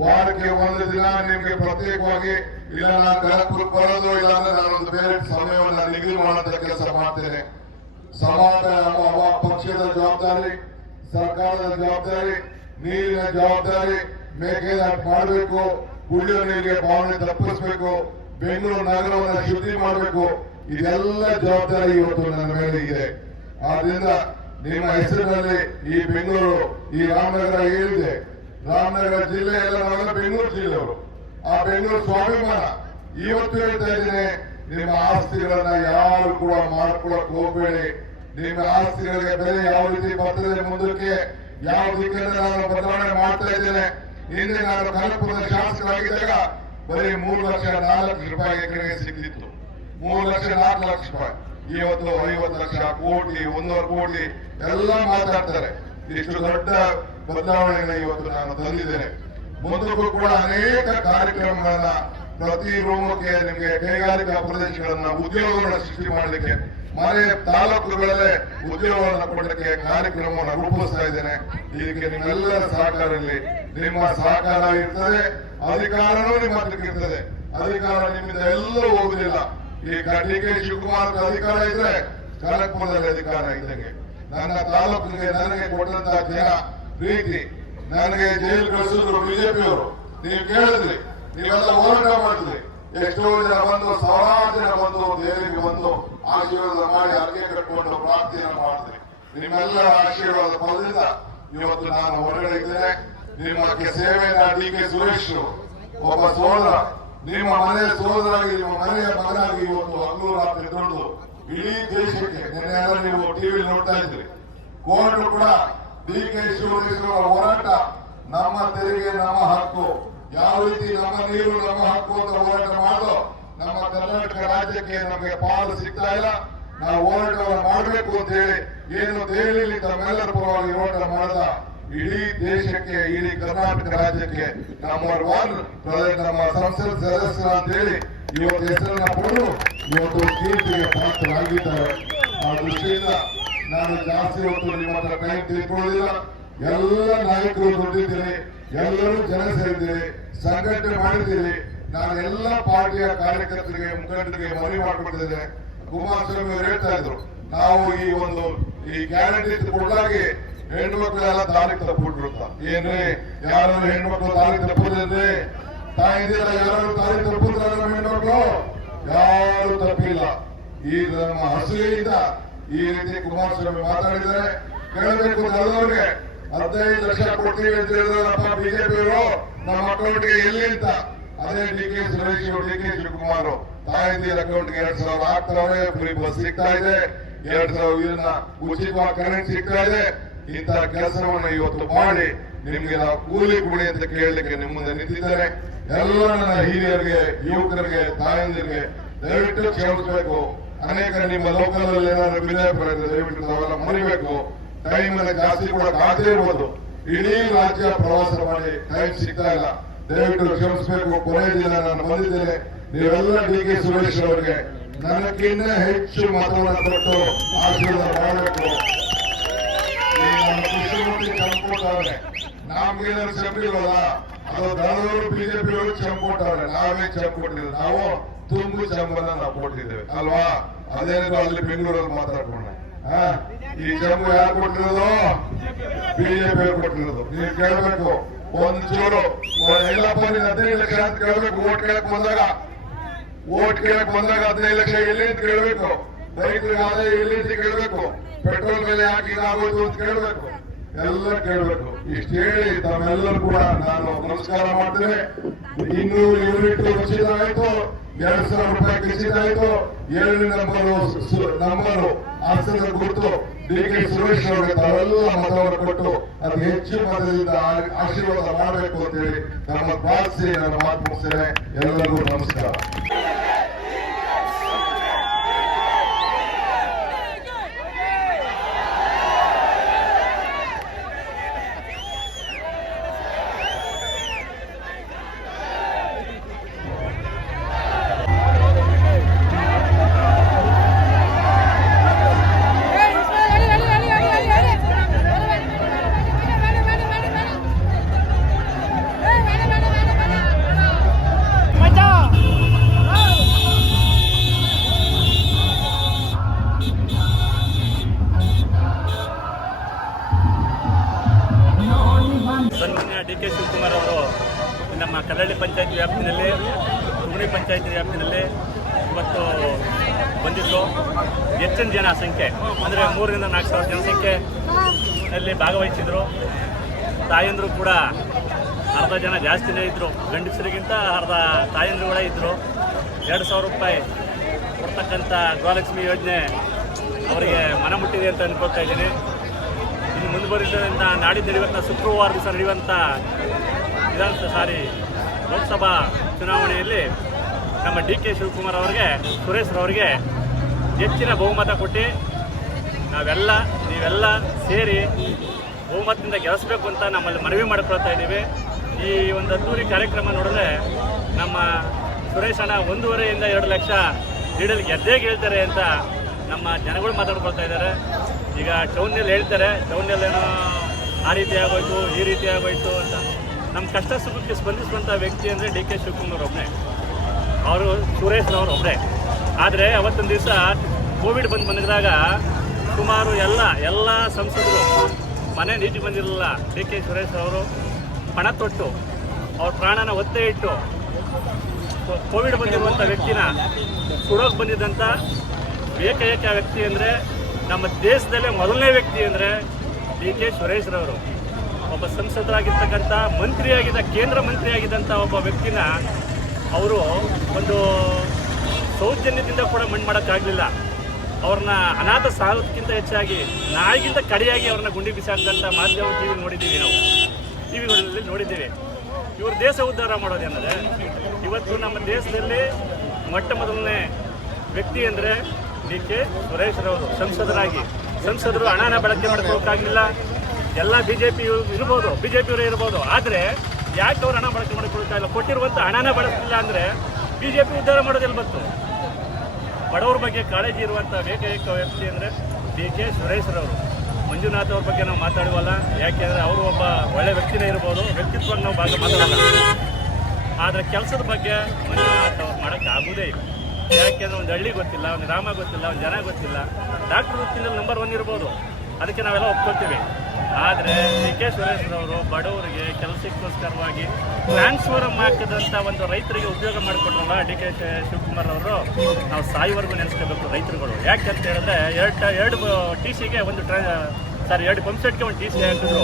Speaker 2: ವಾರಕ್ಕೆ ಒಂದು ದಿನ ನಿಮ್ಗೆ ಪ್ರತ್ಯೇಕವಾಗಿ, ಇಲ್ಲ ನಾನು ಕನಕಪುರಕ್ಕೆ ಬರೋದು ಇಲ್ಲ ಅಂದ್ರೆ ನಾನೊಂದು ಬೇರೆ ಸಮಯವನ್ನು ನಿಗದಿ ಮಾಡುವಂತ ಕೆಲಸ ಮಾಡ್ತೇನೆ. ಸಮಾಜ ಪಕ್ಷದ ಜವಾಬ್ದಾರಿ, ಸರ್ಕಾರದ ಜವಾಬ್ದಾರಿ, ನೀರಿನ ಜವಾಬ್ದಾರಿ, ಮೇಕೆದಾಟು ಮಾಡಬೇಕು ಕುಡಿಯೋ ನೀರಿಗೆ ಭಾವನೆ ತಪ್ಪಿಸಬೇಕು, ಬೆಂಗಳೂರು ನಗರವನ್ನು ಶುದ್ಧಿ ಮಾಡಬೇಕು. ಇದೆಲ್ಲ ಜವಾಬ್ದಾರಿ ಇವತ್ತು ನನ್ನ ಮೇಲೆ ಇದೆ. ಆದ್ರಿಂದ ನಿಮ್ಮ ಹೆಸರಿನಲ್ಲಿ ಈ ಬೆಂಗಳೂರು, ಈ ರಾಮನಗರ ಏನಿದೆ ರಾಮನಗರ ಜಿಲ್ಲೆ ಎಲ್ಲ ನಾವೆಲ್ಲ ಬೆಂಗಳೂರು ಜಿಲ್ಲೆಯವರು. ಆ ಬೆಂಗಳೂರು ಸ್ವಾಭಿಮಾನ. ಇವತ್ತು ಹೇಳ್ತಾ ಇದ್ದೀನಿ, ನಿಮ್ಮ ಆಸ್ತಿಗಳನ್ನ ಯಾರು ಕೂಡ ಮಾಡ್ಕೊಳಕ್ ಹೋಗ್ಬೇಡಿ. ನಿಮ್ಮ ಆಸ್ತಿಗಳಿಗೆ ಬೆಲೆ ಯಾವ ರೀತಿ ಬರ್ತದೆ ಮುಂದಕ್ಕೆ, ಯಾವ ದಿಕ್ಕಿನಲ್ಲಿ ನಾನು ಬದಲಾವಣೆ ಮಾಡ್ತಾ ಇದ್ದೇನೆ. ಹಿಂದೆ ನಾನು ಕನಕಪುರದ ಶಾಸಕರಾಗಿದ್ದಾಗ ಬರೀ ಮೂರು ಲಕ್ಷ ನಾಲ್ಕು ರೂಪಾಯಿ ಎಕರೆಗೆ ಸಿಗ್ತಿತ್ತು ಮೂರು ಲಕ್ಷ, ನಾಲ್ಕು ಲಕ್ಷ ರೂಪಾಯಿ. ಇವತ್ತು ಐವತ್ತು ಲಕ್ಷ, ಕೋಟಿ, ಒಂದೂವರೆ ಕೋಟಿ ಎಲ್ಲ ಮಾತಾಡ್ತಾರೆ. ಇಷ್ಟು ದೊಡ್ಡ ಬದಲಾವಣೆಯನ್ನು ಇವತ್ತು ನಾನು ತಂದಿದ್ದೇನೆ. ಮುಂದಕ್ಕೂ ಕೂಡ ಅನೇಕ ಕಾರ್ಯಕ್ರಮಗಳನ್ನ ಪ್ರತಿ ರೂಮಕ್ಕೆ ನಿಮಗೆ ಕೈಗಾರಿಕಾ ಪ್ರದೇಶಗಳನ್ನ ಉದ್ಯೋಗಗಳನ್ನ ಸೃಷ್ಟಿ ಮಾಡಲಿಕ್ಕೆ, ಮನೆ ತಾಲೂಕುಗಳಲ್ಲೇ ಉದ್ಯೋಗವನ್ನು ಕೊಡಲಿಕ್ಕೆ ಕಾರ್ಯಕ್ರಮವನ್ನು ರೂಪಿಸ್ತಾ ಇದ್ದೇನೆ. ಇದಕ್ಕೆ ನಿಮ್ಮೆಲ್ಲರ ಸಹಕಾರ ಇರಲಿ ನಿಮ್ಮ ಸಹಕಾರ ಇರ್ತದೆ, ಅಧಿಕಾರನೂ ನಿಮ್ಮ ಹತ್ರಕ್ಕೆ ಇರ್ತದೆ. ಅಧಿಕಾರ ನಿಮ್ಮಿಂದ ಎಲ್ಲೂ ಹೋಗುದಿಲ್ಲ ಈ ಕಣ್ಣಿಗೆ ಶಿವಕುಮಾರ್ ಅಧಿಕಾರ ಇದ್ರೆ ಕನಕಪುರದಲ್ಲಿ ಅಧಿಕಾರ ಇದ್ದಂಗೆ. ನನ್ನ ತಾಲೂಕಿಗೆ ನನಗೆ ಕೊಟ್ಟಂತ ಜನ, ಪ್ರೀತಿ, ನನಗೆ ಜೈಲು ಕಳಿಸಿದ್ರು ಬಿಜೆಪಿಯವರು. ನೀವು ಕೇಳಿದ್ರಿ, ನೀವೆಲ್ಲ ಹೋರಾಟ ಮಾಡಿದ್ರಿ. ಎಷ್ಟೋ ಜನ ಬಂದು, ಸಾವಿರಾರು ಜನ ಬಂದು ದೇವರಿಗೆ ಬಂದು ಆಶೀರ್ವಾದ ಮಾಡಿ ಅರ್ಕೆ ಕಟ್ಕೊಂಡು ಪ್ರಾರ್ಥನೆ ಮಾಡಿದ್ರಿ. ನಿಮ್ಮೆಲ್ಲರ ಆಶೀರ್ವಾದ ಪದದಿಂದ ಇವತ್ತು ನಾನು ಹೊರಗಡೆ ಇದ್ದೇನೆ. ನಿಮ್ಮಕ್ಕೆ ಸೇವೆನ ಡಿ ಕೆ ಸುರೇಶ್, ಒಬ್ಬ ಸೋದರ. ನಿಮ್ಮ ಮನೆಯ ಸೋದರಾಗಿ ನಿಮ್ಮ ಮನೆಯ ಮಗನಾಗಿ ಇವತ್ತು ಹಗಲು ರಾತ್ರಿ ದುಡಿದು ಇಡೀ ದೇಶಕ್ಕೆ ನಿನ್ನೆ ನೀವು ಟಿವಿ ನೋಡ್ತಾ ಇದ್ರಿ ಕೋರ್ಟ್ ಕೂಡ ಡಿ ಕೆ ಶಿವಕುಮಾರ್ ಹೋರಾಟ, ನಮ್ಮ ತೆರಿಗೆ, ನಮ್ಮ ಹಕ್ಕು, ಯಾವ ರೀತಿ ನಮ್ಮ ನೀರು, ನಮ್ಮ ಹಕ್ಕು ಅಂತ ಹೋರಾಟ ಮಾಡೋ ನಮ್ಮ ಕರ್ನಾಟಕ ರಾಜ್ಯಕ್ಕೆ ನಮಗೆ ಪಾಲು ಸಿಗ್ತಾ ಇಲ್ಲ. ನಾವು ಹೋರಾಟವನ್ನು ಮಾಡಬೇಕು ಅಂತ ಹೇಳಿ, ಏನು ದೆಹಲಿಯಲ್ಲಿ ತಮ್ಮೆಲ್ಲರ ಪರವಾಗಿ ಹೋರಾಟ ಮಾಡದ ಇಡೀ ದೇಶಕ್ಕೆ, ಇಡೀ ಕರ್ನಾಟಕ ರಾಜ್ಯಕ್ಕೆ ನಂಬರ್ ಒನ್ ನಮ್ಮ ಸಂಸತ್ ಸದಸ್ಯರು ಅಂತ ಹೇಳಿ ಇವತ್ತು ಹೆಸರನ್ನ ಪಡೆದು ಇವತ್ತು ಕೀರ್ತಿಗೆ ಪಾತ್ರರಾಗಿದ್ದಾರೆ. ಆ ದೃಷ್ಟಿಯಿಂದ ನಾನು ಜಾಸ್ತಿ ಹೊತ್ತು ನಿಮ್ಮ ಹತ್ರ ಟೈಮ್ ತಿಳ್ಕೊಳ್ಳಿಲ್ಲ. ಎಲ್ಲ ನಾಯಕರು ದುಡ್ಡಿದ್ದೀರಿ ಎಲ್ಲರೂ ಜನ ಸೇರಿದ್ದೀರಿ, ಸಂಘಟನೆ ಮಾಡಿದ್ದೀರಿ. ನಾನು ಎಲ್ಲ ಪಾರ್ಟಿಯ ಕಾರ್ಯಕರ್ತರಿಗೆ, ಮುಖಂಡರಿಗೆ ಮನವಿ ಮಾಡಿಕೊಂಡಿದ್ದೇನೆ ಕುಮಾರಸ್ವಾಮಿ ಅವರು ಹೇಳ್ತಾ ಇದ್ರು, ನಾವು ಈ ಒಂದು ಈ ಗ್ಯಾರಂಟಿ ಕೊಡಲಾಗಿ ಹೆಣ್ಮಕ್ಳೆಲ್ಲ ದಾರಿ ತಪ್ಪಿಬಿಟ್ರು ಏನ್ರಿ? ಯಾರು ಹೆಣ್ಮಕ್ಳು ದಾರಿ ತಪ್ಪಿದ್ರಿ ತಾಯಿದಿರ ಯಾರು ದಾರಿ ತಪ್ಪಿದ್ರ ನಮ್ಮ ಹೆಣ್ಮಕ್ಳು? ಯಾರು ತಪ್ಪಿಲ್ಲ. ಈ ನಮ್ಮ ಹಸುವೆಯಿಂದ ಈ ರೀತಿ ಕುಮಾರಸ್ವಾಮಿ ಮಾತಾಡಿದರೆ ಕೇಳಬೇಕು ನಡೆದವ್ರಿಗೆ ಹದಿನೈದು ಲಕ್ಷ ಕೊಡ್ತೀವಿ ಅಂತ ಹೇಳಿದ್ರಪ್ಪ ಬಿಜೆಪಿಯವರು ನಮ್ಮ ಅಕೌಂಟ್ಗೆ ಎಲ್ಲಿ ಅಂತ? ಅದೇ D K Suresh D K Shivakumar ತಾಯಿದೀರ ಅಕೌಂಟ್ಗೆ ಎರಡ್ ಸಾವಿರ ಹಾಕ್ತಾವ್ರೆ ಫ್ರೀ ಬಸ್ ಸಿಗ್ತಾ ಇದೆ. ಎರಡ್ ಸಾವಿರ ಉಚಿತವಾಗಿ ಕರೆಂಟ್ ಸಿಗ್ತಾ ಇದೆ. ಇಂಥ ಕೆಲಸವನ್ನ ಇವತ್ತು ಮಾಡಿ ನಿಮ್ಗೆ ನಾವು ಕೂಲಿ ಕೊಡಿ ಅಂತ ಕೇಳಲಿಕ್ಕೆ ನಿಮ್ಮ ಮುಂದೆ ನಿಂತಿದ್ದಾರೆ ಎಲ್ಲ ನನ್ನ ಹಿರಿಯರಿಗೆ, ಯುವಕರಿಗೆ, ತಾಯಂದಿರಿಗೆ ದಯವಿಟ್ಟು ಕ್ಷಮಿಸಬೇಕು. ಅನೇಕ ನಿಮ್ಮ ಲೋಕದಲ್ಲಿ ಅಲ್ಲಿ ಏನಾದ್ರು ಭಿನ್ನಾಭಿಪ್ರಾಯ ದಯವಿಟ್ಟು ನಾವೆಲ್ಲ ಮರಿಬೇಕು. ಟೈಮ್ ಅಲ್ಲಿ ಜಾಸ್ತಿ ಕೂಡ ಆಗದೇ ಇರ್ಬೋದು. ಇಡೀ ರಾಜ್ಯ ಪ್ರವಾಸ ಮಾಡಿ ಟೈಮ್ ಸಿಗ್ತಾ ಇಲ್ಲ. ದಯವಿಟ್ಟು ಕ್ಷಮಿಸಬೇಕು. ಕೊನೆಯ ದಿನ ನಾನು ಬಂದಿದ್ದೇನೆ. ನೀವೆಲ್ಲ ಡಿ ಕೆ ಸುರೇಶ್ ಅವರಿಗೆ. ನನಗಿನ್ನ ಹೆಚ್ಚು ಮತವನ್ನು ಕೊಟ್ಟು ಆಶೀರ್ವಾದ ಮಾಡಬೇಕು. ಚಂಪುಟ್ಟವ್ರೆ ನಮ್ಗೇನಾದ್ರು ಚಂಪಿಲ್ವಲ್ಲ ಅದು ದಳದವರು ಬಿಜೆಪಿ ಅವರು ಚಂಪುಟ್ಟವ್ರೆ ನಾವೇ ಚಂಪುಟ್ಟಿದ್ರು ನಾವು ತುಂಬು ಚಂಬನ್ನ ನಾವು ಕೊಟ್ಟಿದ್ದೇವೆ. ಅಲ್ವಾ? ಅದೇನಿದ್ರು ಅಲ್ಲಿ ಬೆಂಗಳೂರಲ್ಲಿ ಮಾತಾಡ್ಕೊಂಡೆ. ಈ ಚಂಬು ಯಾರು ಕೊಟ್ಟಿರೋದು? ಬಿಜೆಪಿ ಅವರು ಕೊಟ್ಟಿರೋದು. ನೀವು ಕೇಳಬೇಕು. ಒಂಚೂರು ಎಲ್ಲಪ್ಪ ನೀನ್ ಹದಿನೈದು ಲಕ್ಷ ಅಂತ ಕೇಳಬೇಕು. ಓಟ್ ಕೇಳಕ್ ಬಂದಾಗ. ಓಟ್ ಕೇಳಕ್ ಬಂದಾಗ ಹದಿನೈದು ಲಕ್ಷ ಎಲ್ಲಿ ಅಂತ ಕೇಳಬೇಕು. ರೈತರಿಗೆ ಆದಾಯ ಎಲ್ಲಿ ಅಂತ ಕೇಳಬೇಕು. ಪೆಟ್ರೋಲ್ ಮೇಲೆ ಯಾಕೆ ಇದಾಗೋದು ಅಂತ ಕೇಳಬೇಕು. ಎಲ್ಲ ಕೇಳಬೇಕು. ಇಷ್ಟು ಹೇಳಿ ತಮ್ಮೆಲ್ಲರೂ ಕೂಡ ನಾನು ನಮಸ್ಕಾರ ಮಾಡ್ತೇನೆ. ಇನ್ನೂರು ಯೂನಿಟ್ ಆಯ್ತು, ಎರಡ್ ಸಾವಿರ ರೂಪಾಯಿ ಆಯ್ತು. ಏಳನೇ ನಂಬರ್ ನಂಬರು ಹಾಸನ ಗುರುತು ಡಿ ಕೆ ಸುರೇಶ್ ಅವರಿಗೆ ತಾವೆಲ್ಲ ಮತವನ್ನು ಕೊಟ್ಟು ಅದು ಹೆಚ್ಚು ಮತದಿಂದ ಆಶೀರ್ವಾದ ಮಾಡಬೇಕು ಅಂತ ಹೇಳಿ ನಮ್ಮ ಪ್ರಾರ್ಥಿಸಿ ನನ್ನ ಮಾತು ಮುಗಿಸ್ತೇನೆ. ಎಲ್ಲರಿಗೂ ನಮಸ್ಕಾರ.
Speaker 3: ಜಾಸ್ತಿನೇ ಇದ್ದರು ಗಂಡಸರಿಗಿಂತ ಅರ್ಧ ತಾಯಂದ್ರುಗಳೇ ಇದ್ದರು ಎರಡು ಸಾವಿರ ರೂಪಾಯಿ ಕೊಡ್ತಕ್ಕಂಥ ಗೃಹಲಕ್ಷ್ಮಿ ಯೋಜನೆ ಅವರಿಗೆ ಮನ ಮುಟ್ಟಿದೆ ಅಂತ ಅನ್ಕೊಳ್ತಾ ಇದ್ದೀನಿ. ಇನ್ನು ಮುಂದುವರಿದ ನಾಡಿದ್ದು ನಡೆಯುವಂಥ ಶುಕ್ರವಾರ ದಿವಸ ನಡೆಯುವಂಥ ವಿಧಾನಸಭೆ ಸಾರಿ ಲೋಕಸಭಾ ಚುನಾವಣೆಯಲ್ಲಿ ನಮ್ಮ ಡಿ ಕೆ ಶಿವಕುಮಾರ್ ಅವರಿಗೆ ಸುರೇಶ್ರವರಿಗೆ ಹೆಚ್ಚಿನ ಬಹುಮತ ಕೊಟ್ಟು ನಾವೆಲ್ಲ, ನೀವೆಲ್ಲ ಸೇರಿ ಬಹುಮತದಿಂದ ಗೆಲ್ಲಿಸ್ಬೇಕು ಅಂತ ನಮ್ಮಲ್ಲಿ ಮನವಿ ಮಾಡ್ಕೊಳ್ತಾ ಇದ್ದೀವಿ. ಈ ಒಂದು ಅದ್ದೂರಿ ಕಾರ್ಯಕ್ರಮ ನೋಡಿದ್ರೆ ನಮ್ಮ ಸುರೇಶ್ ಅಣ್ಣ ಒಂದೂವರೆಯಿಂದ ಎರಡು ಲಕ್ಷ ನೀಡಲು ಗೆದ್ದೇ ಗೆಲ್ತಾರೆ ಅಂತ ನಮ್ಮ ಜನಗಳು ಮಾತಾಡ್ಕೊಳ್ತಾ ಇದ್ದಾರೆ. ಈಗ ಟೌನಲ್ಲಿ ಹೇಳ್ತಾರೆ ಟೌನಲ್ಲೇನೋ ಆ ರೀತಿ ಆಗೋಯ್ತು, ಈ ರೀತಿ ಆಗೋಯ್ತು ಅಂತ. ನಮ್ಮ ಕಷ್ಟ ಸುಖಕ್ಕೆ ಸ್ಪಂದಿಸುವಂಥ ವ್ಯಕ್ತಿ ಅಂದರೆ ಡಿ ಕೆ ಶಿವಕುಮಾರ್ ಒಬ್ಬನೇ ಅವರು ಸುರೇಶ್ನವ್ರು ಒಬ್ಬರೇ ಆದರೆ ಅವತ್ತೊಂದು ದಿವಸ ಕೋವಿಡ್ ಬಂದು ಬಂದಿದ್ದಾಗ ಸುಮಾರು ಎಲ್ಲ ಎಲ್ಲ ಸಂಸದರು ಮನೆ ನೀಟಿ ಬಂದಿರಲಿಲ್ಲ. ಡಿ ಕೆ ಸುರೇಶ್ ಅವರು ಪಣ ತೊಟ್ಟು, ಅವ್ರ ಪ್ರಾಣನ ಒತ್ತೆ ಇಟ್ಟು ಕೋವಿಡ್ ಬಂದಿರುವಂಥ ವ್ಯಕ್ತಿನ ಸುಡೋಕೆ ಬಂದಿದ್ದಂಥ ಏಕೈಕ ವ್ಯಕ್ತಿ ಅಂದರೆ ನಮ್ಮ ದೇಶದಲ್ಲೇ ಮೊದಲನೇ ವ್ಯಕ್ತಿ ಅಂದರೆ ಡಿ ಕೆ ಸುರೇಶ್ರವರು ಒಬ್ಬ ಸಂಸದರಾಗಿರ್ತಕ್ಕಂಥ ಮಂತ್ರಿಯಾಗಿದ್ದ, ಕೇಂದ್ರ ಮಂತ್ರಿಯಾಗಿದ್ದಂಥ ಒಬ್ಬ ವ್ಯಕ್ತಿನ ಅವರು ಒಂದು ಸೌಜನ್ಯದಿಂದ ಕೂಡ ಮಣ್ಣು ಮಾಡೋಕ್ಕಾಗಲಿಲ್ಲ. ಅವ್ರನ್ನ ಅನಾಥ ಸಾಗೋದಕ್ಕಿಂತ ಹೆಚ್ಚಾಗಿ ನಾಯಿಗಿಂತ ಕಡೆಯಾಗಿ ಅವ್ರನ್ನ ಗುಂಡಿ ಬಿಸಾಕಿದಂಥ ಮಾಧ್ಯಮ ಟಿ ನೋಡಿದ್ದೀವಿ ನಾವು. ಟಿ ವಿಗಳಲ್ಲಿ ನೋಡಿದ್ದೀವಿ. ಇವರು ದೇಶ ಉದ್ಧಾರ ಮಾಡೋದೇನಂದರೆ ಇವತ್ತು ನಮ್ಮ ದೇಶದಲ್ಲಿ ಮೊಟ್ಟ ಮೊದಲನೇ ವ್ಯಕ್ತಿ ಅಂದರೆ ಡಿ ಕೆ ಸುರೇಶ್ರವರು ಸಂಸದರಾಗಿ. ಸಂಸದರು ಹಣನ ಬಳಕೆ ಮಾಡ್ಕೋಕ್ಕಾಗಲಿಲ್ಲ ಎಲ್ಲ ಬಿ ಜೆ ಪಿ ಇರ್ಬೋದು ಬಿ ಜೆ ಪಿಯವರು ಇರ್ಬೋದು. ಆದರೆ ಯಾಕೆ ಅವ್ರು ಹಣ ಬಳಕೆ ಮಾಡ್ಕೊಳ್ತಾಯಿಲ್ಲ ಕೊಟ್ಟಿರುವಂಥ ಹಣನ ಬಳಸಲಿಲ್ಲ ಅಂದರೆ ಬಿ ಜೆ ಪಿ ಉದ್ಧಾರ ಮಾಡೋದಿಲ್ಲ ಬಂತು ಬಡವ್ರ ಬಗ್ಗೆ ಕಾಳಜಿ ಇರುವಂಥ ಏಕೈಕ ವ್ಯಕ್ತಿ ಅಂದರೆ ಡಿ ಕೆ ಸುರೇಶ್ರವರು ಮಂಜುನಾಥ್ ಅವ್ರ ಬಗ್ಗೆ ನಾವು ಮಾತಾಡುವಲ್ಲ, ಯಾಕೆಂದರೆ ಅವರು ಒಬ್ಬ ಒಳ್ಳೆ ವ್ಯಕ್ತಿನೇ ಇರ್ಬೋದು ವ್ಯಕ್ತಿತ್ವವನ್ನು ನಾವು ಭಾಗ ಮಾತಾಡಲ್ಲ. ಆದರೆ ಕೆಲಸದ ಬಗ್ಗೆ ಮಂಜುನಾಥ್ ಅವ್ರು ಮಾಡೋಕ್ಕೆ ಆಗೋದೇ ಇಲ್ಲ. ಯಾಕೆಂದ್ರೆ ಒಂದು ಹಳ್ಳಿ ಗೊತ್ತಿಲ್ಲ, ಒಂದು ಗ್ರಾಮ ಗೊತ್ತಿಲ್ಲ, ಒಂದು ಜನ ಗೊತ್ತಿಲ್ಲ. ಡಾಕ್ಟರ್ ವೃತ್ತಿನಲ್ಲಿ ನಂಬರ್ ಒನ್ ಇರ್ಬೋದು. ಅದಕ್ಕೆ ನಾವೆಲ್ಲ ಒಪ್ಕೊಳ್ತೀವಿ. ಆದರೆ ಡಿ ಕೆ ಸುರೇಶ್ರವರು ಬಡವರಿಗೆ ಕೆಲಸಕ್ಕೋಸ್ಕರವಾಗಿ ಟ್ರಾನ್ಸ್ಫರ್ ಹಾಕಿದಂಥ ಒಂದು ರೈತರಿಗೆ ಉಪಯೋಗ ಮಾಡಿಕೊಟ್ರಲ್ಲ ಡಿ ಕೆ ಶಿವಕುಮಾರ್ ಅವರು, ನಾವು ಸಾಯಿವರೆಗೂ ನೆನೆಸ್ಕೋಬೇಕು ರೈತರುಗಳು. ಅಂತ ಹೇಳಿದ್ರೆ ಎರಡು ಎರಡು ಟಿ ಸಿಗೆ ಒಂದು ಟ್ರಾ ಸಾರಿ ಎರಡು ಪಂಪ್ಸೆಟ್ಗೆ ಒಂದು ಟಿ ಸಿ ಹಾಕಿದ್ರು.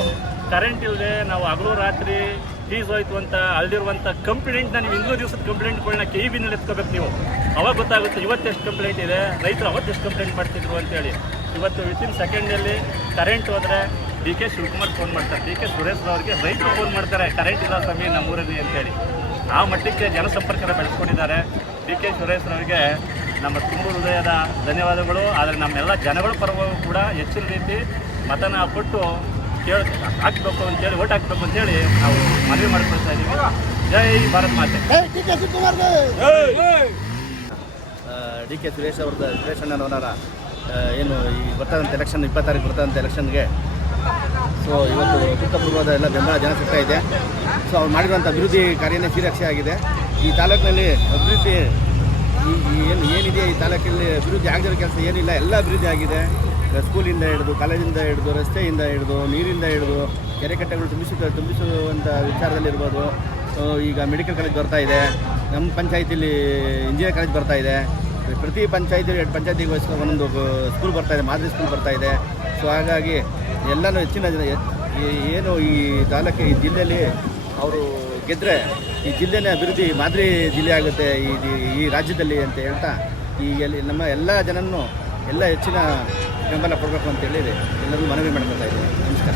Speaker 3: ಕರೆಂಟ್ ಇಲ್ಲದೆ ನಾವು ಹಗಲು ರಾತ್ರಿ ಫೀಸ್ ಹೋಯ್ತು ಅಂತ ಅಲ್ದಿರುವಂಥ ಕಂಪ್ಲೇಂಟ್ನ ನೀವು ಇನ್ನೂ ದಿವಸದ ಕಂಪ್ಲೇಂಟ್ಗಳನ್ನ ಕೆ ಬಿನಲ್ಲಿ ಎತ್ಕೋಬೇಕು ನೀವು. ಅವಾಗ ಗೊತ್ತಾಗುತ್ತೆ ಇವತ್ತೆಷ್ಟು ಕಂಪ್ಲೇಂಟ್ ಇದೆ, ರೈತರು ಅವತ್ತೆಷ್ಟು ಕಂಪ್ಲೇಂಟ್ ಮಾಡ್ತಿದ್ರು ಅಂತೇಳಿ. ಇವತ್ತು ವಿತಿನ್ ಸೆಕೆಂಡಲ್ಲಿ ಕರೆಂಟ್ ಹೋದರೆ ಡಿ ಕೆ ಶಿವಕುಮಾರ್ ಫೋನ್ ಮಾಡ್ತಾರೆ. ಡಿ ಕೆ ಸುರೇಶ್ ಅವ್ರಿಗೆ ರೈತರು ಫೋನ್ ಮಾಡ್ತಾರೆ. ಕರೆಂಟ್ ಇಲ್ಲ ಸ್ವಾಮಿ ನಮ್ಮೂರಲ್ಲಿ ಅಂತೇಳಿ. ಆ ಮಟ್ಟಕ್ಕೆ ಜನಸಂಪರ್ಕನ ಬೆಳೆಸ್ಕೊಂಡಿದ್ದಾರೆ. ಡಿ ಕೆ ಸುರೇಶ್ ಅವರಿಗೆ ನಮ್ಮ ತುಂಬ ಹೃದಯದ ಧನ್ಯವಾದಗಳು. ಆದರೆ ನಮ್ಮೆಲ್ಲ ಜನಗಳ ಪರವಾಗಿ ಕೂಡ ಹೆಚ್ಚಿನ ರೀತಿ ಮತನ ಕೊಟ್ಟು ಕೇಳ ಹಾಕ್ಬೇಕು ಅಂತೇಳಿ ಓಟ್ ಹಾಕ್ಬೇಕು ಅಂತೇಳಿ ನಾವು ಮನವಿ ಮಾಡ್ಕೊಳ್ತಾ ಇದ್ದೀವಿ. ಜೈ ಭಾರತ್ ಮಾತೆ.
Speaker 4: ಡಿ ಕೆ ಸುರೇಶ್ ಅವ್ರದ್ದು ಸುರೇಶ್ ಅಣ್ಣನವರ ಏನು ಈ ಬರ್ತಾದಂಥ ಎಲೆಕ್ಷನ್ ಇಪ್ಪತ್ತಾರೀಕು ಬರ್ತಾದಂಥ ಎಲೆಕ್ಷನ್ಗೆ ಸೊ ಇವತ್ತು ಅಭೂತಪೂರ್ವದ ಎಲ್ಲ ಬೆಂಬಲ ಜನ ಸಿಗ್ತಾ ಇದೆ. ಸೊ ಅವ್ರು ಮಾಡಿರುವಂಥ ಅಭಿವೃದ್ಧಿ ಕಾರ್ಯನೇ ಶ್ರೀರಕ್ಷೆ ಆಗಿದೆ. ಈ ತಾಲೂಕಿನಲ್ಲಿ ಅಭಿವೃದ್ಧಿ, ಈ ಏನು, ಏನಿದೆ ಈ ತಾಲೂಕಲ್ಲಿ ಅಭಿವೃದ್ಧಿ ಆಗದಿರೋ ಕೆಲಸ ಏನಿಲ್ಲ, ಎಲ್ಲ ಅಭಿವೃದ್ಧಿ ಆಗಿದೆ. ಸ್ಕೂಲಿಂದ ಹಿಡಿದು, ಕಾಲೇಜಿಂದ ಹಿಡಿದು, ರಸ್ತೆಯಿಂದ ಹಿಡಿದು, ನೀರಿಂದ ಹಿಡಿದು ಕೆರೆಕಟ್ಟೆಗಳು ತುಂಬಿಸ ತುಂಬಿಸುವಂಥ ವಿಚಾರದಲ್ಲಿರ್ಬೋದು ಈಗ ಮೆಡಿಕಲ್ ಕಾಲೇಜ್ ಬರ್ತಾ ಇದೆ. ನಮ್ಮ ಪಂಚಾಯತಿಲಿ ಇಂಜಿನಿಯರ್ ಕಾಲೇಜ್ ಬರ್ತಾ ಇದೆ. ಪ್ರತಿ ಪಂಚಾಯತಿ, ಎರಡು ಪಂಚಾಯತಿಗೆ ಒಂದೊಂದು ಸ್ಕೂಲ್ ಬರ್ತಾ ಇದೆ, ಮಾದರಿ ಸ್ಕೂಲ್ ಬರ್ತಾ ಇದೆ. ಸೊ ಹಾಗಾಗಿ ಎಲ್ಲನೂ ಹೆಚ್ಚಿನ ಜನ ಏನು ಈ ತಾಲೂಕು ಈ ಜಿಲ್ಲೆಯಲ್ಲಿ ಅವರು ಗೆದ್ದರೆ ಈ ಜಿಲ್ಲೆನೇ ಅಭಿವೃದ್ಧಿ ಮಾದರಿ ಜಿಲ್ಲೆ ಆಗುತ್ತೆ ಈ ಈ ರಾಜ್ಯದಲ್ಲಿ ಅಂತ ಹೇಳ್ತಾ ಈ ನಮ್ಮ ಎಲ್ಲ ಜನನ್ನು ಎಲ್ಲ ಹೆಚ್ಚಿನ ಬೆಂಬಲ ಕೊಡಬೇಕು ಅಂತೇಳಿ ಎಲ್ಲರೂ ಮನವಿ ಮಾಡ್ಕೊತಾ ಇದ್ದೀನಿ. ನಮಸ್ಕಾರ.